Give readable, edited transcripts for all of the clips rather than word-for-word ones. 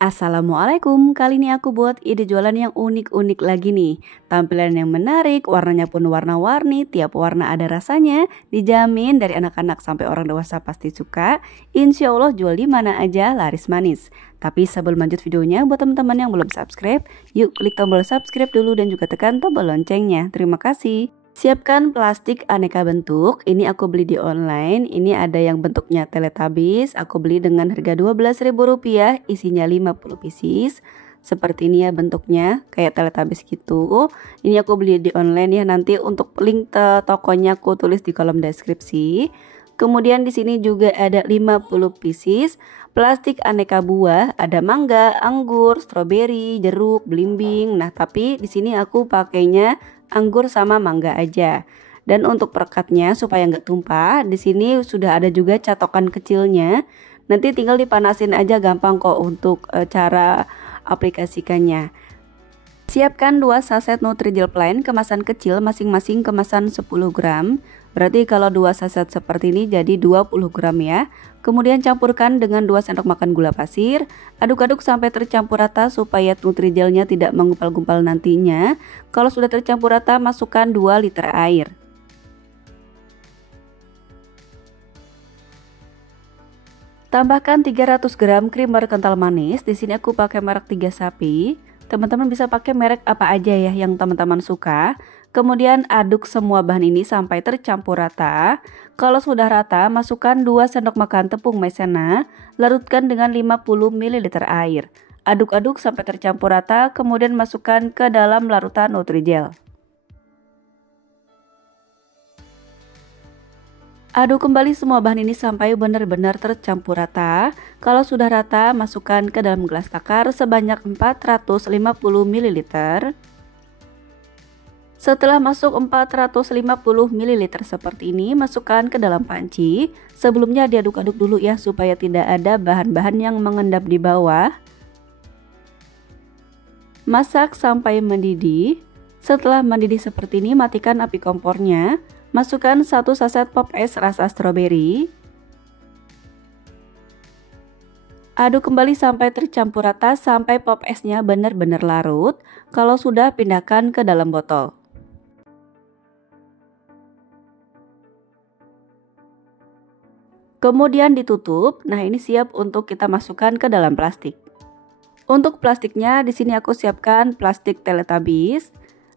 Assalamualaikum, kali ini aku buat ide jualan yang unik-unik lagi nih. Tampilan yang menarik, warnanya pun warna-warni, tiap warna ada rasanya. Dijamin dari anak-anak sampai orang dewasa pasti suka. Insya Allah jual di mana aja laris manis. Tapi sebelum lanjut videonya, buat teman-teman yang belum subscribe, yuk klik tombol subscribe dulu dan juga tekan tombol loncengnya. Terima kasih. Siapkan plastik aneka bentuk. Ini aku beli di online. Ini ada yang bentuknya Teletubbies. Aku beli dengan harga Rp12.000. Isinya 50 pieces. Seperti ini ya bentuknya, kayak Teletubbies gitu. Ini aku beli di online ya. Nanti untuk link tokonya aku tulis di kolom deskripsi. Kemudian di sini juga ada 50 pieces plastik aneka buah, ada mangga, anggur, stroberi, jeruk, belimbing. Nah, tapi di sini aku pakainya anggur sama mangga aja. Dan untuk perekatnya supaya nggak tumpah, di sini sudah ada juga catokan kecilnya. Nanti tinggal dipanasin aja, gampang kok untuk cara aplikasikannya. Siapkan 2 saset Nutrijel plain kemasan kecil, masing-masing kemasan 10 gram. Berarti kalau 2 saset seperti ini jadi 20 gram ya. Kemudian campurkan dengan 2 sendok makan gula pasir. Aduk-aduk sampai tercampur rata supaya Nutrijelnya tidak menggumpal-gumpal nantinya. Kalau sudah tercampur rata, masukkan 2 liter air. Tambahkan 300 gram creamer kental manis. Di sini aku pakai merek 3 Sapi. Teman-teman bisa pakai merek apa aja ya yang teman-teman suka. Kemudian aduk semua bahan ini sampai tercampur rata. Kalau sudah rata, masukkan 2 sendok makan tepung maizena, larutkan dengan 50 ml air. Aduk-aduk sampai tercampur rata, kemudian masukkan ke dalam larutan Nutrijel. Aduk kembali semua bahan ini sampai benar-benar tercampur rata. Kalau sudah rata, masukkan ke dalam gelas takar sebanyak 450 ml. Setelah masuk 450 ml seperti ini, masukkan ke dalam panci. Sebelumnya diaduk-aduk dulu ya supaya tidak ada bahan-bahan yang mengendap di bawah. Masak sampai mendidih. Setelah mendidih seperti ini, matikan api kompornya. Masukkan 1 saset pop es rasa stroberi. Aduk kembali sampai tercampur rata sampai pop esnya benar-benar larut. Kalau sudah, pindahkan ke dalam botol. Kemudian ditutup. Nah, ini siap untuk kita masukkan ke dalam plastik. Untuk plastiknya di sini aku siapkan plastik Teletubbies.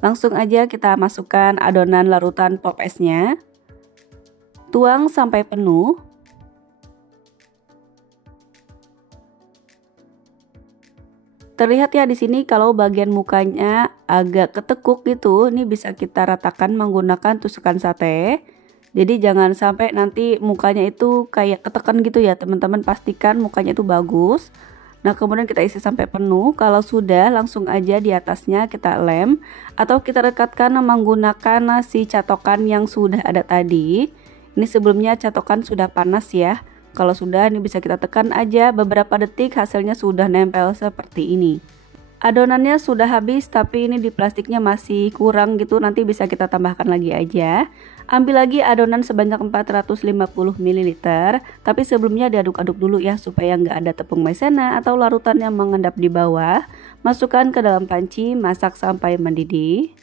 Langsung aja kita masukkan adonan larutan pop esnya. Tuang sampai penuh. Terlihat ya di sini kalau bagian mukanya agak ketekuk gitu, ini bisa kita ratakan menggunakan tusukan sate. Jadi jangan sampai nanti mukanya itu kayak ketekan gitu ya, teman-teman, pastikan mukanya itu bagus. Nah, kemudian kita isi sampai penuh. Kalau sudah, langsung aja di atasnya kita lem atau kita rekatkan menggunakan si catokan yang sudah ada tadi. Ini sebelumnya catokan sudah panas ya. Kalau sudah, ini bisa kita tekan aja beberapa detik, hasilnya sudah nempel seperti ini. Adonannya sudah habis, tapi ini di plastiknya masih kurang gitu, nanti bisa kita tambahkan lagi aja. Ambil lagi adonan sebanyak 450 ml, tapi sebelumnya diaduk-aduk dulu ya supaya nggak ada tepung maizena atau larutan yang mengendap di bawah. Masukkan ke dalam panci, masak sampai mendidih.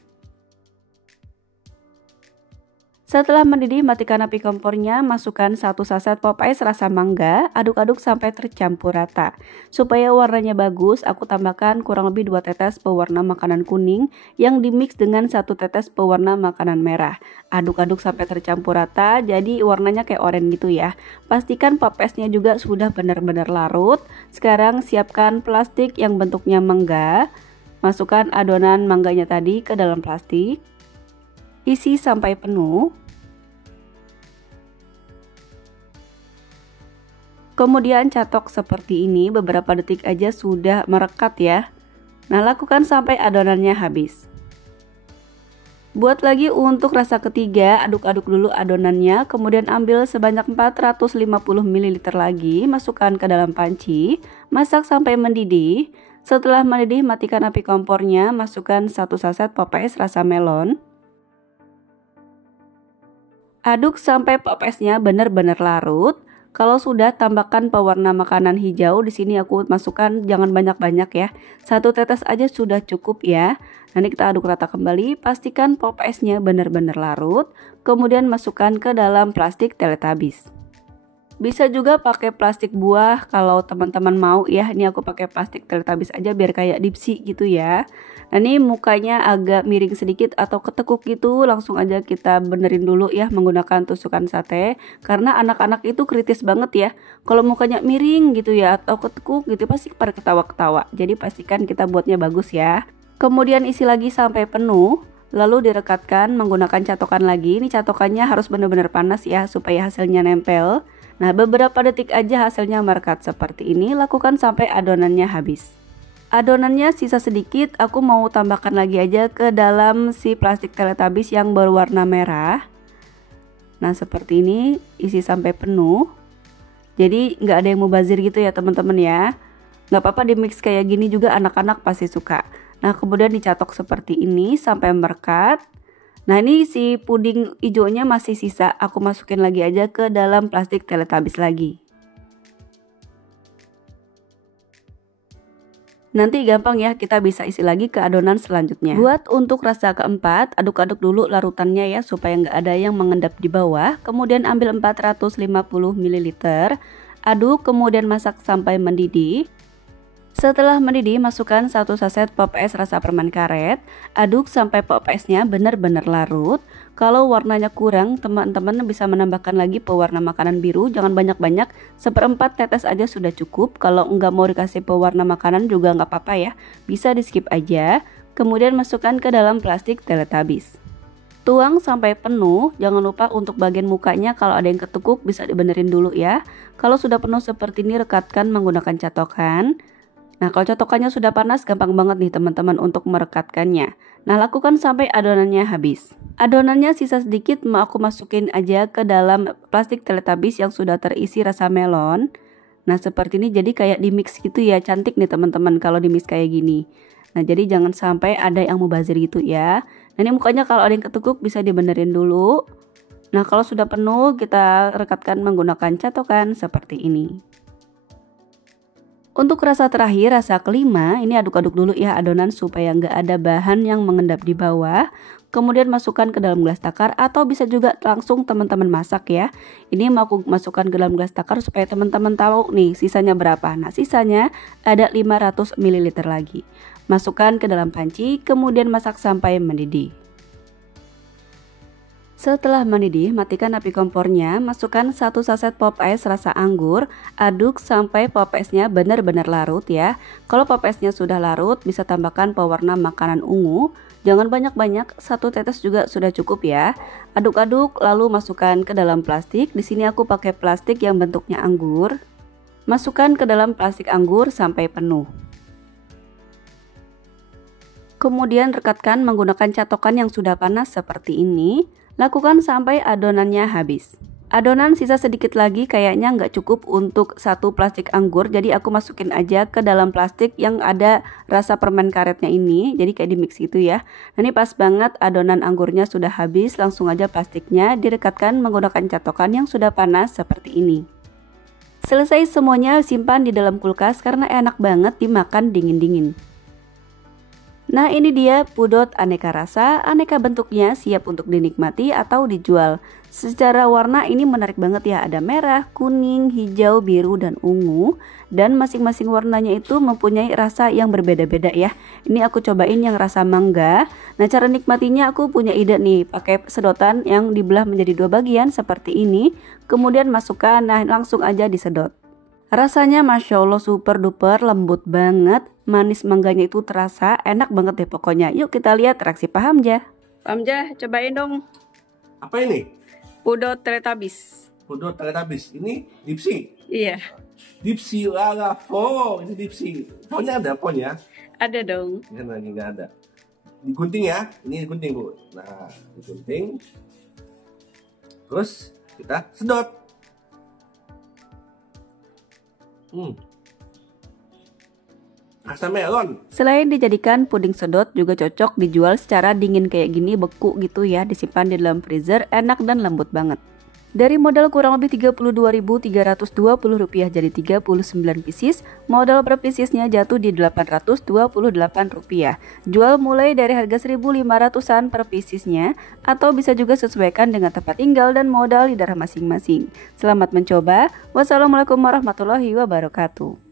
Setelah mendidih, matikan api kompornya, masukkan 1 saset pop es rasa mangga, aduk-aduk sampai tercampur rata. Supaya warnanya bagus, aku tambahkan kurang lebih 2 tetes pewarna makanan kuning yang dimix dengan 1 tetes pewarna makanan merah. Aduk-aduk sampai tercampur rata, jadi warnanya kayak oranye gitu ya. Pastikan pop esnya juga sudah benar-benar larut. Sekarang siapkan plastik yang bentuknya mangga. Masukkan adonan mangganya tadi ke dalam plastik. Isi sampai penuh. Kemudian catok seperti ini, beberapa detik aja sudah merekat ya. Nah, lakukan sampai adonannya habis. Buat lagi untuk rasa ketiga, aduk-aduk dulu adonannya, kemudian ambil sebanyak 450 ml lagi, masukkan ke dalam panci, masak sampai mendidih. Setelah mendidih, matikan api kompornya, masukkan 1 saset pop es rasa melon. Aduk sampai pop esnya benar-benar larut. Kalau sudah, tambahkan pewarna makanan hijau. Di sini aku masukkan jangan banyak-banyak ya. 1 tetes aja sudah cukup ya. Nanti kita aduk rata kembali. Pastikan pop esnya benar-benar larut. Kemudian masukkan ke dalam plastik Teletubbies. Bisa juga pakai plastik buah kalau teman-teman mau ya. Ini aku pakai plastik Teletubbies aja biar kayak Dipsy gitu ya. Nah ini mukanya agak miring sedikit atau ketekuk gitu, langsung aja kita benerin dulu ya menggunakan tusukan sate. Karena anak-anak itu kritis banget ya. Kalau mukanya miring gitu ya atau ketekuk gitu pasti pada ketawa-ketawa. Jadi pastikan kita buatnya bagus ya. Kemudian isi lagi sampai penuh. Lalu direkatkan menggunakan catokan lagi. Ini catokannya harus benar-benar panas ya supaya hasilnya nempel. Nah, beberapa detik aja hasilnya merekat seperti ini. Lakukan sampai adonannya habis. Adonannya sisa sedikit, aku mau tambahkan lagi aja ke dalam si plastik Teletubbies yang berwarna merah. Nah, seperti ini, isi sampai penuh. Jadi nggak ada yang mubazir gitu ya teman-teman ya. Nggak apa-apa di mix kayak gini juga anak-anak pasti suka. Nah, kemudian dicatok seperti ini sampai merekat. Nah, ini si puding hijaunya masih sisa, aku masukin lagi aja ke dalam plastik Teletubbies lagi. Nanti gampang ya, kita bisa isi lagi ke adonan selanjutnya. Buat untuk rasa keempat, aduk-aduk dulu larutannya ya supaya nggak ada yang mengendap di bawah. Kemudian ambil 450 ml, aduk kemudian masak sampai mendidih. Setelah mendidih, masukkan 1 saset pop es rasa permen karet. Aduk sampai pop esnya benar-benar larut. Kalau warnanya kurang, teman-teman bisa menambahkan lagi pewarna makanan biru. Jangan banyak-banyak, 1/4 tetes aja sudah cukup. Kalau nggak mau dikasih pewarna makanan juga nggak apa-apa ya. Bisa di skip aja. Kemudian masukkan ke dalam plastik Teletubbies. Tuang sampai penuh. Jangan lupa untuk bagian mukanya kalau ada yang ketekuk bisa dibenerin dulu ya. Kalau sudah penuh seperti ini, rekatkan menggunakan catokan. Nah, kalau catokannya sudah panas, gampang banget nih teman-teman untuk merekatkannya. Nah, lakukan sampai adonannya habis. Adonannya sisa sedikit, mau aku masukin aja ke dalam plastik Teletubbies yang sudah terisi rasa melon. Nah, seperti ini jadi kayak di mix gitu ya, cantik nih teman-teman kalau di mix kayak gini. Nah, jadi jangan sampai ada yang mubazir gitu ya. Nah, ini mukanya kalau ada yang ketekuk bisa dibenerin dulu. Nah, kalau sudah penuh, kita rekatkan menggunakan catokan seperti ini. Untuk rasa terakhir, rasa kelima, ini aduk-aduk dulu ya adonan supaya nggak ada bahan yang mengendap di bawah. Kemudian masukkan ke dalam gelas takar atau bisa juga langsung teman-teman masak ya. Ini mau aku masukkan ke dalam gelas takar supaya teman-teman tahu nih sisanya berapa. Nah, sisanya ada 500 ml lagi. Masukkan ke dalam panci, kemudian masak sampai mendidih. Setelah mendidih, matikan api kompornya, masukkan 1 saset pop es rasa anggur, aduk sampai pop esnya benar-benar larut ya. Kalau pop esnya sudah larut, bisa tambahkan pewarna makanan ungu. Jangan banyak-banyak, 1 tetes juga sudah cukup ya. Aduk-aduk lalu masukkan ke dalam plastik. Di sini aku pakai plastik yang bentuknya anggur. Masukkan ke dalam plastik anggur sampai penuh. Kemudian rekatkan menggunakan catokan yang sudah panas seperti ini. Lakukan sampai adonannya habis. Adonan sisa sedikit lagi, kayaknya nggak cukup untuk 1 plastik anggur. Jadi aku masukin aja ke dalam plastik yang ada rasa permen karetnya ini. Jadi kayak di mix gitu ya. Nah, ini pas banget adonan anggurnya sudah habis. Langsung aja plastiknya direkatkan menggunakan catokan yang sudah panas seperti ini. Selesai semuanya, simpan di dalam kulkas karena enak banget dimakan dingin-dingin. Nah, ini dia pudot aneka rasa, aneka bentuknya siap untuk dinikmati atau dijual. Secara warna ini menarik banget ya, ada merah, kuning, hijau, biru, dan ungu. Dan masing-masing warnanya itu mempunyai rasa yang berbeda-beda ya. Ini aku cobain yang rasa mangga. Nah, cara nikmatinya aku punya ide nih, pakai sedotan yang dibelah menjadi 2 bagian seperti ini. Kemudian masukkan, nah langsung aja disedot. Rasanya Masya Allah super duper lembut banget, manis mangganya itu terasa, enak banget deh pokoknya. Yuk kita lihat reaksi Pak Hamzah. Pak Hamzah, cobain dong. Apa ini? Pudot Teletubbies. Pudot Teletubbies. Ini Dipsy. Iya. Dipsy ala po. Ini Dipsy. Pohnya ada pohnya? Ada dong. Ini lagi nggak ada. Digunting ya. Ini digunting Bu. Nah, digunting. Terus kita sedot. Rasa melon. Selain dijadikan puding sedot, juga cocok dijual secara dingin kayak gini, beku gitu ya, disimpan di dalam freezer, enak dan lembut banget. Dari modal kurang lebih Rp32.320 jadi 39 pieces, modal per piecesnya jatuh di Rp828. Jual mulai dari harga 1.500-an per piecesnya, atau bisa juga sesuaikan dengan tempat tinggal dan modal di daerah masing-masing. Selamat mencoba. Wassalamualaikum warahmatullahi wabarakatuh.